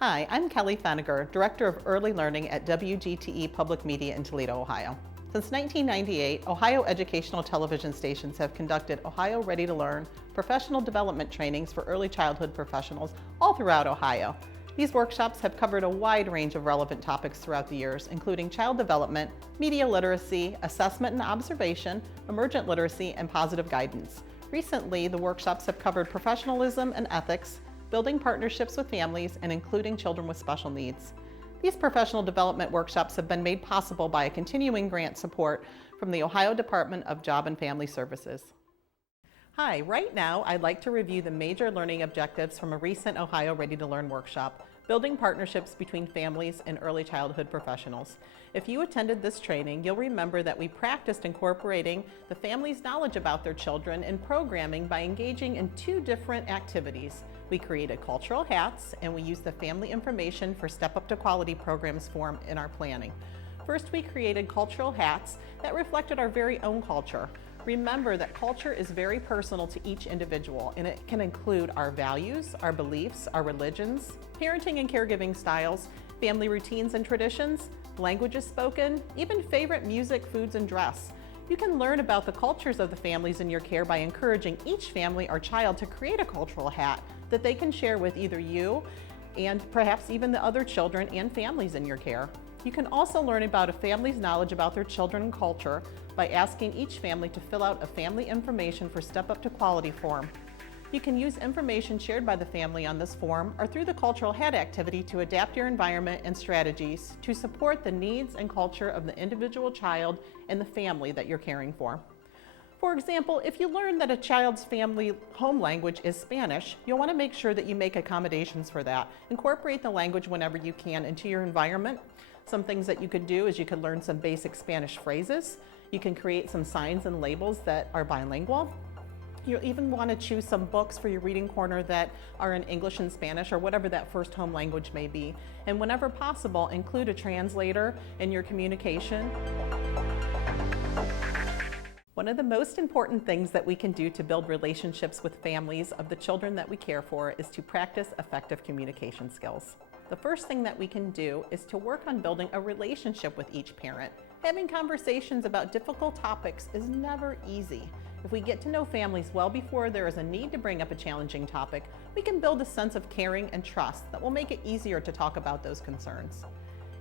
Hi, I'm Kelly Feniger, Director of Early Learning at WGTE Public Media in Toledo, Ohio. Since 1998, Ohio educational television stations have conducted Ohio Ready to Learn professional development trainings for early childhood professionals all throughout Ohio. These workshops have covered a wide range of relevant topics throughout the years, including child development, media literacy, assessment and observation, emergent literacy, and positive guidance. Recently, the workshops have covered professionalism and ethics, building partnerships with families, and including children with special needs. These professional development workshops have been made possible by a continuing grant support from the Ohio Department of Job and Family Services. Hi, right now I'd like to review the major learning objectives from a recent Ohio Ready to Learn workshop, Building Partnerships Between Families and Early Childhood Professionals. If you attended this training, you'll remember that we practiced incorporating the family's knowledge about their children in programming by engaging in two different activities. We created cultural hats, and we used the family information for Step Up to Quality programs form in our planning. First, we created cultural hats that reflected our very own culture. Remember that culture is very personal to each individual, and it can include our values, our beliefs, our religions, parenting and caregiving styles, family routines and traditions, languages spoken, even favorite music, foods, and dress. You can learn about the cultures of the families in your care by encouraging each family or child to create a cultural hat that they can share with either you and perhaps even the other children and families in your care. You can also learn about a family's knowledge about their children and culture by asking each family to fill out a family information for Step Up to Quality form. You can use information shared by the family on this form or through the cultural hat activity to adapt your environment and strategies to support the needs and culture of the individual child and the family that you're caring for. For example, if you learn that a child's family home language is Spanish, you'll want to make sure that you make accommodations for that. Incorporate the language whenever you can into your environment. Some things that you could do is you could learn some basic Spanish phrases. You can create some signs and labels that are bilingual. You'll even want to choose some books for your reading corner that are in English and Spanish or whatever that first home language may be. And whenever possible, include a translator in your communication. One of the most important things that we can do to build relationships with families of the children that we care for is to practice effective communication skills. The first thing that we can do is to work on building a relationship with each parent. Having conversations about difficult topics is never easy. If we get to know families well before there is a need to bring up a challenging topic, we can build a sense of caring and trust that will make it easier to talk about those concerns.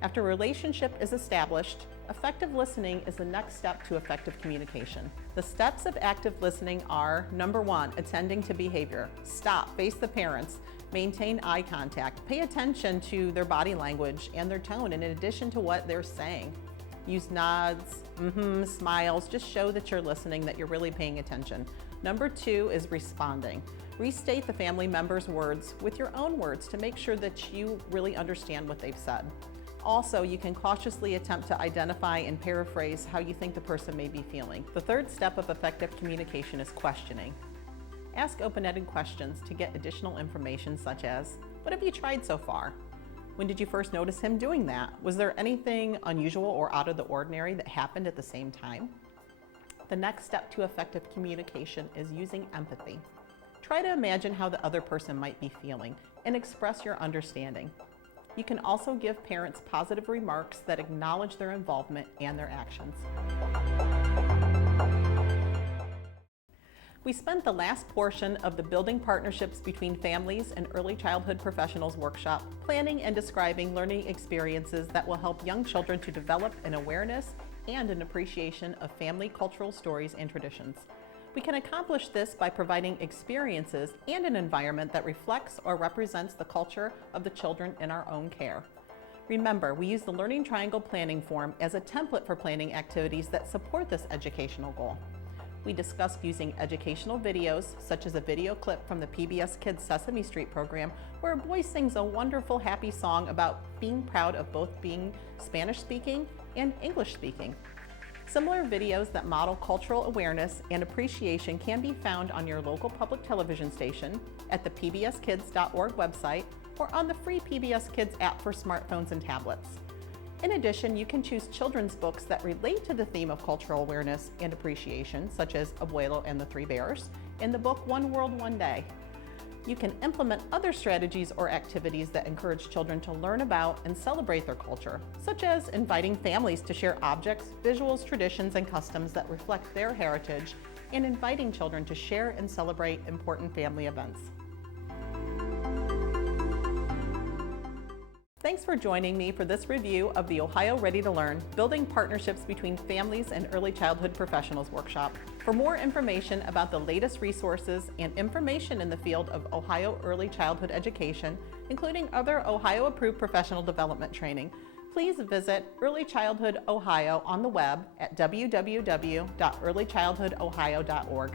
After a relationship is established, effective listening is the next step to effective communication. The steps of active listening are: number one, attending to behavior. Stop, face the parents, maintain eye contact, pay attention to their body language and their tone in addition to what they're saying. Use nods, smiles, just show that you're listening, that you're really paying attention. Number two is responding. Restate the family member's words with your own words to make sure that you really understand what they've said. Also, you can cautiously attempt to identify and paraphrase how you think the person may be feeling. The third step of effective communication is questioning. Ask open-ended questions to get additional information such as, what have you tried so far? When did you first notice him doing that? Was there anything unusual or out of the ordinary that happened at the same time? The next step to effective communication is using empathy. Try to imagine how the other person might be feeling and express your understanding. You can also give parents positive remarks that acknowledge their involvement and their actions. We spent the last portion of the Building Partnerships Between Families and Early Childhood Professionals workshop planning and describing learning experiences that will help young children to develop an awareness and an appreciation of family cultural stories and traditions. We can accomplish this by providing experiences and an environment that reflects or represents the culture of the children in our own care. Remember, we use the Learning Triangle planning form as a template for planning activities that support this educational goal. We discussed using educational videos, such as a video clip from the PBS Kids Sesame Street program, where a boy sings a wonderful, happy song about being proud of both being Spanish-speaking and English-speaking. Similar videos that model cultural awareness and appreciation can be found on your local public television station, at the pbskids.org website, or on the free PBS Kids app for smartphones and tablets. In addition, you can choose children's books that relate to the theme of cultural awareness and appreciation, such as Abuelo and the Three Bears, and the book One World, One Day. You can implement other strategies or activities that encourage children to learn about and celebrate their culture, such as inviting families to share objects, visuals, traditions, and customs that reflect their heritage, and inviting children to share and celebrate important family events. Thanks for joining me for this review of the Ohio Ready to Learn Building Partnerships Between Families and Early Childhood Professionals workshop. For more information about the latest resources and information in the field of Ohio early childhood education, including other Ohio-approved professional development training, please visit Early Childhood Ohio on the web at www.earlychildhoodohio.org.